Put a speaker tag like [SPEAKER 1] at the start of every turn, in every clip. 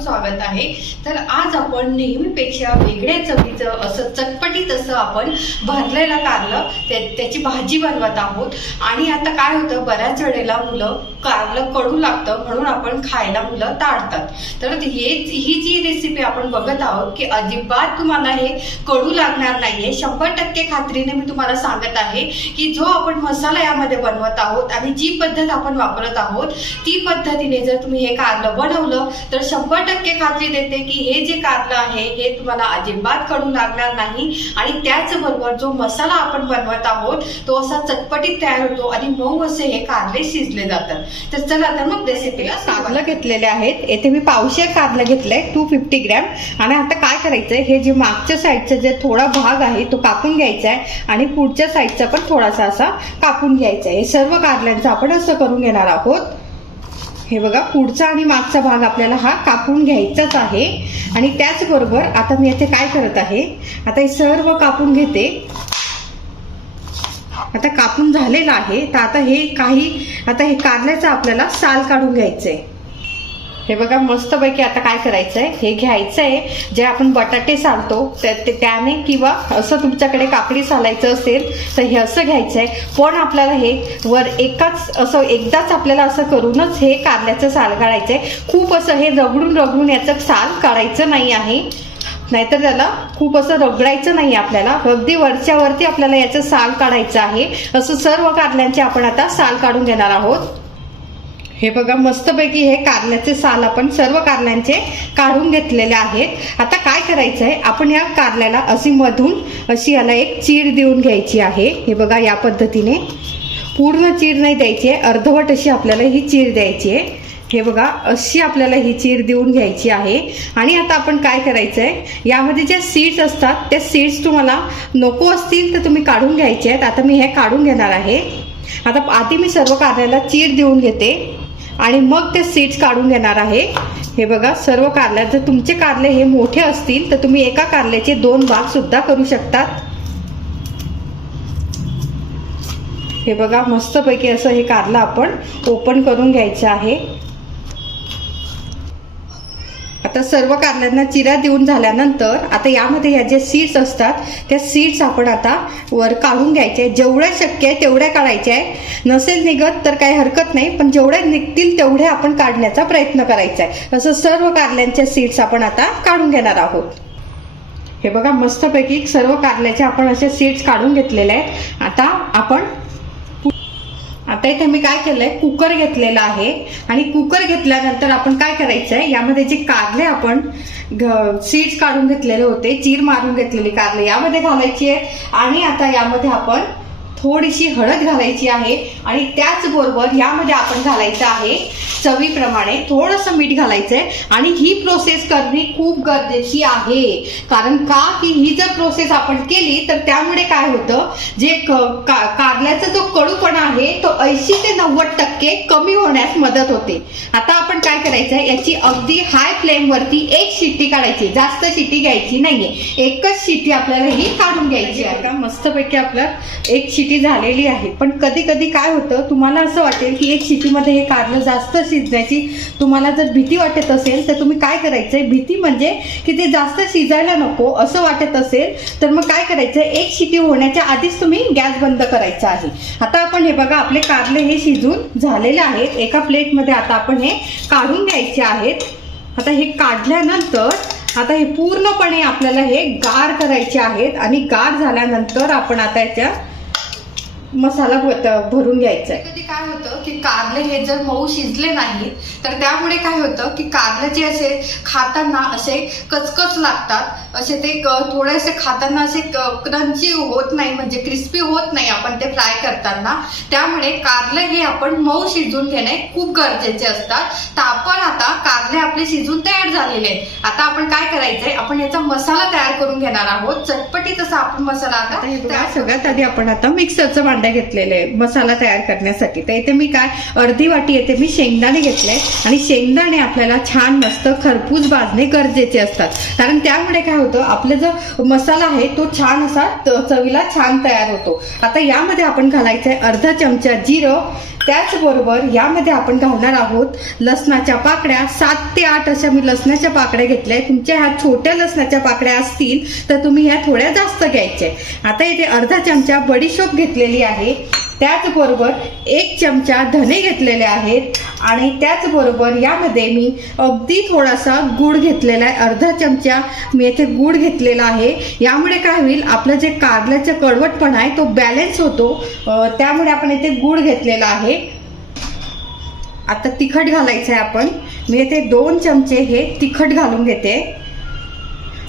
[SPEAKER 1] स्वागत आहे. तर आज आपण नेहमीपेक्षा वेगळ्या चवीचं असं चटपटीत असं आपण भरलेलं कारलं त्याची भाजी बनवत आहोत. आणि आता काय होतं बऱ्याच वेळेला मुलं कारलं कडू लागतं म्हणून आपण खायला मुलं टाळतात. तर हे ही जी रेसिपी आपण बघत आहोत की अजिबात तुम्हाला हे कडू लागणार नाहीये. शंभर टक्के खात्रीने मी तुम्हाला सांगत आहे की जो आपण मसाला यामध्ये बनवत आहोत आणि जी पद्धत आपण वापरत आहोत ती पद्धतीने जर तुम्ही हे कारलं बनवलं तर शंभर टक्के खात्री देते की हे जे कारलं आहे हे तुम्हाला अजिबात कडू लागणार नाही. आणि त्याचबरोबर जो मसाला आपण बनवत आहोत तो असा चटपटीत तयार होतो आणि मऊ असे हे कारले शिजले जातात. तर चला तर मग रेसिपीला
[SPEAKER 2] घेतलेले आहेत. येथे मी पावशे कारलं घेतलंय टू फिफ्टी ग्रॅम आणि आता काय करायचंय? हे जे मागच्या साईडचा जे थोडा भाग आहे तो कापून घ्यायचा आहे आणि पुढच्या साईडचा पण थोडासा असा कापून घ्यायचा आहे हे सर्व कारल्यांचं आपण असं करून घेणार आहोत. हे बघा पुढचा आणि मागचा भाग आपल्याला हा कापून घ्यायचाच आहे. आणि त्याचबरोबर आता मी येथे काय करत आहे? आता हे सर्व कापून घेते. आता कापून झालेलं आहे. तर आता हे काही आता हे कारल्याचं आपल्याला साल काढून घ्यायचंय. हे बघा मस्तपैकी आता काय करायचं आहे हे घ्यायचं आहे जे आपण बटाटे सालतो त्या- ते- त्याने किंवा असं तुमच्याकडे काकडी सालायचं असेल तर हे असं घ्यायचं आहे पण आपल्याला हे वर एकाच असं एकदाच आपल्याला असं करूनच हे कारल्याचं साल काढायचं आहे खूप असं हे रगडून रगडून याचं साल काढायचं नाही आहे. नाहीतर त्याला खूप असं रगडायचं नाही आपल्याला. अगदी वरच्या वरती आपल्याला याचं साल काढायचं आहे. असं सर्व कारल्यांचे आपण आता साल काढून घेणार आहोत. हे बघा मस्तपैकी हे कारल्याचे साल आपण सर्व कारल्यांचे काढून घेतलेले आहेत. आता काय करायचं आहे आपण या कारल्याला अशी मधून अशी याला एक चीर देऊन घ्यायची आहे. हे बघा या पद्धतीने. पूर्ण चीर नाही द्यायची आहे. अर्धवट अशी आपल्याला ही चीर द्यायची आहे. हे बघा अशी आपल्याला ही चीर देऊन घ्यायची आहे. आणि आता आपण काय करायचं आहे यामध्ये ज्या सीड्स असतात त्या सीड्स तुम्हाला नको असतील तर तुम्ही काढून घ्यायचे आहेत. आता मी हे काढून घेणार आहे. आता आधी मी सर्व कारल्याला चीर देऊन घेते. आणि मग ते सीड्स काढून घेणार आहे. हे बघा सर्व कारल्या जर तुमचे कारले हे मोठे असतील तर तुम्ही एका कारल्याचे दोन भाग सुद्धा करू शकतात. हे बघा मस्तपैकी असं हे कारलं आपण ओपन करून घ्यायचं आहे. आता सर्व कारल्यांना चिरा देऊन झाल्यानंतर आता यामध्ये ह्या ज्या सीड्स असतात त्या सीड्स आपण आता वर काढून घ्यायचे जेवढ्या शक्य आहे तेवढ्या काढायच्या आहे नसेल निघत तर काही हरकत नाही पण जेवढ्या निघतील तेवढे आपण काढण्याचा प्रयत्न करायचा आहे. असं सर्व कारल्यांच्या सीड्स आपण आता काढून घेणार आहोत. हे बघा मस्तपैकी सर्व कारल्याचे आपण असे सीड्स काढून घेतलेले आहेत. आता आपण आता इथे मी काय केलंय? कुकर घेतलेला आहे. आणि कुकर घेतल्यानंतर आपण काय करायचंय? यामध्ये जे कारले आपण सीड्स काढून घेतलेले होते चीर मारून घेतलेली कारले यामध्ये घालायची आहे. आणि आता यामध्ये आपण थोडीशी हळद घालायची आहे आणि त्याचबरोबर यामध्ये आपण घालायचं आहे चवीप्रमाणे थोडंसं मीठ घालायचं आहे आणि ही प्रोसेस करणे खूप गरजेची आहे. कारण का? की ही जर प्रोसेस आपण केली तर त्यामुळे काय होतं? जे का- कारल्याचा जो कडूपणा आहे तो ऐंशी ते नव्वद टक्के कमी होण्यास मदत होते. आता आपण काय करायचं आहे याची अगदी हाय फ्लेमवरती एक शिट्टी काढायची. जास्त शिट्टी घ्यायची नाहीये. एकच शिट्टी आपल्याला ही काढून घ्यायची आहे. का मस्तपैकी आपलं एक शिटी झालेली आहे. पण कधी कधी काय होतं तुम्हाला असं वाटेल की एक शिटीमध्ये हे कारलं जास्त शिजण्याची तुम्हाला जर भीती वाटत असेल तर तुम्ही काय करायचंय? भीती म्हणजे की ते जास्त शिजायला नको असं वाटत असेल तर मग काय करायचं एक शिटी होण्याच्या आधीच तुम्ही गॅस बंद करायचा आहे. आता आपण हे बघा आपले कारले हे शिजून झालेले आहेत. एका प्लेटमध्ये आता आपण हे काढून घ्यायचे आहेत. आता हे काढल्यानंतर आता हे पूर्णपणे आपल्याला हे गार करायचे आहेत. आणि गार झाल्यानंतर आपण आता याच्या मसाला भरून घ्यायचा आहे
[SPEAKER 1] कधी काय होतं की कारले हे जर मऊ शिजले नाहीत तर त्यामुळे काय होतं की कारल्याचे असे खाताना असे कचकच लागतात. असे ते थोडेसे खाताना असे क्रंची होत नाही म्हणजे क्रिस्पी होत नाही आपण ते फ्राय करताना. त्यामुळे कारले हे आपण मऊ शिजून घेणे खूप गरजेचे असतात. तर आपण आता कारले आपले शिजून तयार झालेले आहेत. आता आपण काय करायचंय? आपण याचा मसाला तयार करून घेणार आहोत. चटपटीत असा आपण मसाला
[SPEAKER 2] आता सगळ्यात आधी आपण आता मिक्सरचं भांडं घेतलेलं आहे मसाला तयार करण्यासाठी. तर इथे मी काय अर्धी वाटी येते मी शेंगदाणे घेतले आणि शेंगदाणे आपल्याला छान मस्त खरपूस भाजणे गरजेचे असतात. कारण त्यामुळे काय होतं आपला जो मसाला आहे तो छान असा चवीला छान तयार होतो. आता यामध्ये आपण घालायचं आहे अर्धा चमचा जिरं त्याचबरोबर यामध्ये आपण घालणार आहोत लसणाच्या पाकड्या. सात ते आठ अशा मी लसणाच्या पाकड्या घेतल्या आहेत. तुमच्या ह्या छोट्या लसणाच्या पाकड्या असतील तर तुम्ही ह्या थोड्या जास्त घ्यायच्या आता इथे अर्धा चमचा बडीशोप घेतलेली आहे. त्याचबरोबर एक चमचा धने घेतलेले आहेत. आणि त्याचबरोबर यामध्ये मी अगदी थोडासा गूळ घेतलेला आहे. अर्धा चमचा मी येथे गूळ घेतलेला आहे. यामुळे काय होईल आपलं जे कारल्याचा कडवटपणा आहे तो बॅलन्स होतो. त्यामुळे आपण येथे गूळ घेतलेला आहे. आता तिखट घालायचं आहे आपण. मी येथे दोन चमचे हे तिखट घालून घेते.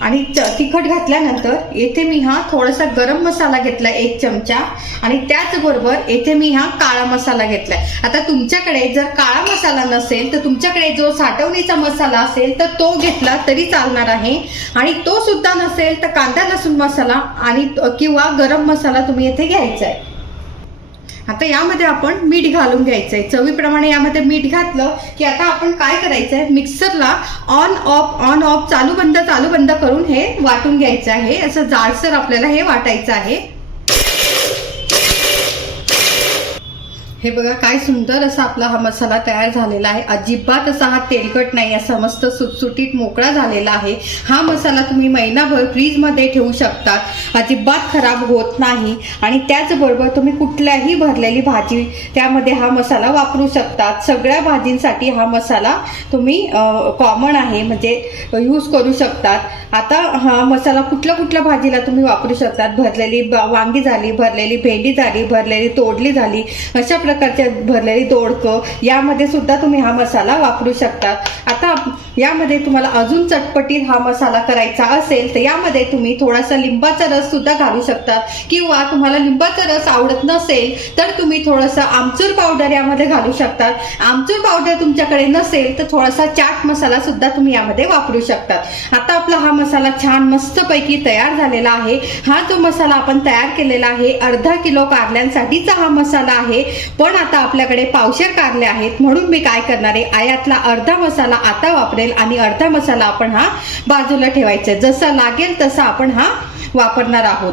[SPEAKER 2] आणि च- तिखट घातल्यानंतर येथे मी हा थोडासा गरम मसाला घेतला एक चमचा. आणि त्याचबरोबर येथे मी हा काळा मसाला घेतलाय. आता तुमच्याकडे जर काळा मसाला नसेल तर तुमच्याकडे जो साठवणीचा मसाला असेल तर तो घेतला तरी चालणार आहे. आणि तो सुद्धा नसेल तर कांदा लसूण मसाला आणि किंवा गरम मसाला तुम्ही येथे घ्यायचा आहे आता यामध्ये आपण मीठ घालून घ्यायचं आहे चवीप्रमाणे यामध्ये मीठ घातलं की आता आपण काय करायचंय? मिक्सरला ऑन ऑफ ऑन ऑफ चालू बंद चालू बंद करून हे वाटून घ्यायचं आहे. असं जाडसर आपल्याला हे वाटायचं आहे. हे बघा काय सुंदर असा आपला हा मसाला तयार झालेला आहे. अजिबात असा हा तेलकट नाही असा मस्त सुटसुटीत मोकळा झालेला आहे. हा मसाला तुम्ही महिनाभर फ्रीजमध्ये ठेवू शकतात. अजिबात खराब होत नाही. आणि त्याचबरोबर तुम्ही कुठल्याही भरलेली भाजी त्यामध्ये हा मसाला वापरू शकतात. सगळ्या भाजींसाठी हा मसाला तुम्ही कॉमन आहे म्हणजे यूज करू शकतात. आता हा मसाला कुठल्या कुठल्या भाजीला तुम्ही वापरू शकतात? भरलेली वांगी झाली भरलेली भेंडी झाली भरलेली तोडली झाली अशा प्रकारच्या भरलेली दोडकं यामध्ये सुद्धा तुम्ही हा मसाला वापरू शकता. आता यामध्ये तुम्हाला अजून चटपटीत हा मसाला करायचा असेल तर यामध्ये तुम्ही थोडासा लिंबाचा रस सुद्धा घालू शकतात किंवा तुम्हाला लिंबाचा रस आवडत नसेल तर तुम्ही थोडंसं आमचूर पावडर यामध्ये घालू शकतात आमचूर पावडर तुमच्याकडे नसेल तर थोडासा चाट मसाला सुद्धा तुम्ही यामध्ये वापरू शकतात आता आपला हा मसाला छान मस्तपैकी तयार झालेला आहे. हा जो मसाला आपण तयार केलेला आहे अर्धा किलो कारल्यांसाठीचा हा मसाला आहे. पण आता आपल्याकडे पावशेर कारले आहेत. म्हणून मी काय करणार आहे आयातला अर्धा मसाला आता वापरेल आणि अर्धा मसाला आपण हा बाजूला ठेवायचा आहे. जसा लागेल तसा आपण हा वापरणार आहोत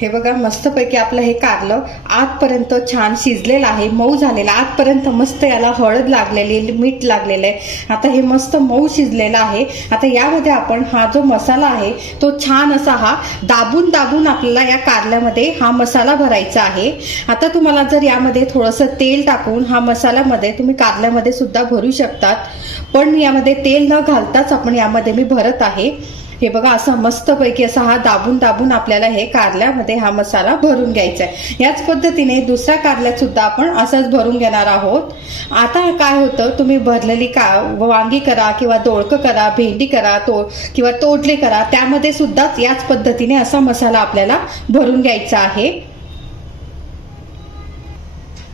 [SPEAKER 2] हे बघा मस्तपैकी आपलं हे कारलं आतपर्यंत छान शिजलेलं आहे मऊ झालेलं. आहे. आतपर्यंत मस्त याला हळद लागलेली मीठ लागलेलं आहे. आता हे मस्त मऊ शिजलेलं आहे. आता यामध्ये आपण हा जो मसाला आहे तो छान असा हा दाबून दाबून आपल्याला या कारल्यामध्ये हा मसाला भरायचा आहे. आता तुम्हाला जर यामध्ये थोडंसं तेल टाकून हा मसाल्यामध्ये तुम्ही कारल्यामध्ये सुद्धा भरू शकतात. पण यामध्ये तेल न घालताच आपण यामध्ये मी भरत आहे. हे बघा असा मस्तपैकी असा हा दाबून दाबून आपल्याला हे कारल्यामध्ये हा मसाला भरून घ्यायचा आहे. याच पद्धतीने दुसऱ्या कारल्यात सुद्धा आपण असंच भरून घेणार आहोत. आता काय होतं तुम्ही भरलेली का वांगी करा किंवा दोळकं करा भेंडी करा तो किंवा तोडले करा त्यामध्ये सुद्धा याच पद्धतीने असा मसाला आपल्याला भरून घ्यायचा आहे.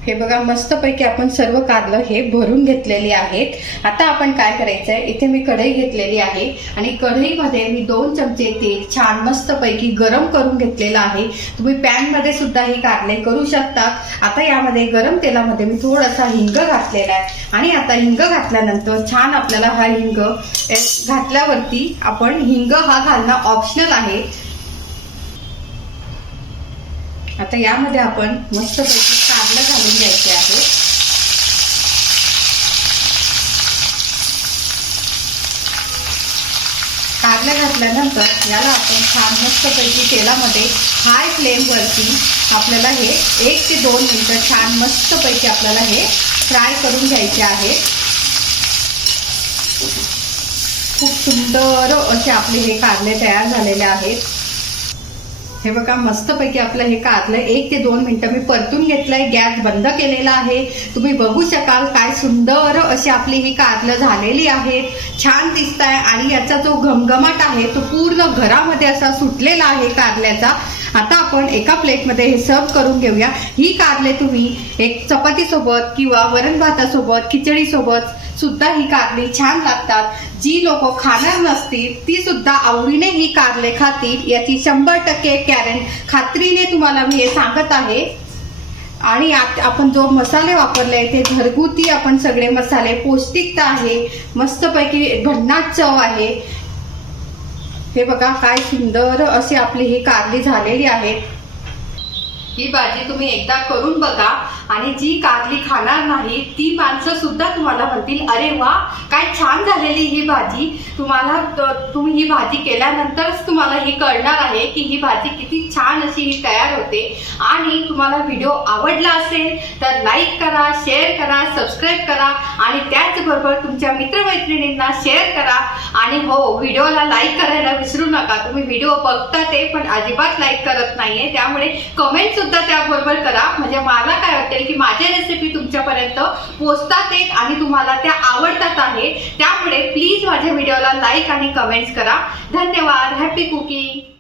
[SPEAKER 2] हे बघा मस्तपैकी आपण सर्व कारलं हे भरून घेतलेली आहेत. आता आपण काय करायचं आहे इथे मी कढई घेतलेली आहे आणि कढईमध्ये मी दोन चमचे तेल छान मस्तपैकी गरम करून घेतलेलं आहे. तुम्ही पॅनमध्ये सुद्धा हे कारले करू शकता. आता यामध्ये गरम तेलामध्ये मी थोडासा हिंग घातलेला आहे. आणि आता हिंग घातल्यानंतर छान आपल्याला हा हिंग घातल्यावरती आपण हिंग हा घालणं ऑप्शनल आहे. आता यामध्ये आपण मस्तपैकी कारलं घ्यायचे आहे कारलं घातल्यानंतर याला आपण छान मस्तपैकी तेलामध्ये हाय फ्लेमवरती आपल्याला हे एक ते दोन मिनटं छान मस्तपैकी आपल्याला हे फ्राय करून घ्यायचे आहे. खूप सुंदर असे आपले हे कारले तयार झालेले आहेत. हे बघा मस्तपैकी आपलं हे कारलं एक ते दोन मिनिटं मी परतून घेतलंय. गॅस बंद केलेला आहे. तुम्ही बघू शकाल काय सुंदर अशी आपली ही कारलं झालेली आहे. छान दिसत आहे आणि याचा जो घमघमाट आहे तो पूर्ण घरामध्ये असा सुटलेला आहे कारल्याचा आता आपण एका प्लेटमध्ये हे सर्व करून घेऊया. ही कारले तुम्ही एक चपाती सोबत किंवा वरण भातासोबत खिचडी सोबत सुद्धा ही कारली छान लागतात. जी लोक खाणार नसतील ती सुद्धा आवडीने ही कारले खातील याची शंभर टक्के कॅरंट खात्रीने तुम्हाला मी हे सांगत आहे. आणि आपण जो मसाले वापरले ते घरगुती आपण सगळे मसाले पौष्टिकता आहे मस्तपैकी भन्नाट चव आहे. हे बघा काय सुंदर अशी आपली ही कारली झालेली आहे. ही भाजी तुम्ही एकदा करून बघा. आणि जी कारली खाणार आहे ती माणसं सुद्धा तुम्हाला म्हणतील अरे वा काय छान झालेली ही भाजी. तुम्हाला तुम्ही ही भाजी केल्यानंतरच तुम्हाला हे कळणार आहे की ही भाजी किती छान अशी ही तयार होते. आणि तुम्हाला व्हिडिओ आवडला असेल तर लाईक करा शेअर करा सबस्क्राईब करा आणि त्याचबरोबर तुमच्या मित्रमैत्रिणींना शेअर करा. आणि हो व्हिडिओला लाईक करायला विसरू नका. तुम्ही व्हिडिओ बघता ते पण अजिबात लाईक करत नाहीये. त्यामुळे कमेंट सुद्धा त्याबरोबर करा. म्हणजे मला काय वाटेल की माझ्या रेसिपी तुमच्यापर्यंत तुमच्यापर्यंत पोचतात आहेत आणि तुम्हाला त्या आवडतात आहे. त्यामुळे प्लीज माझ्या व्हिडिओला लाईक आणि कमेंट्स करा. धन्यवाद. Happy cooking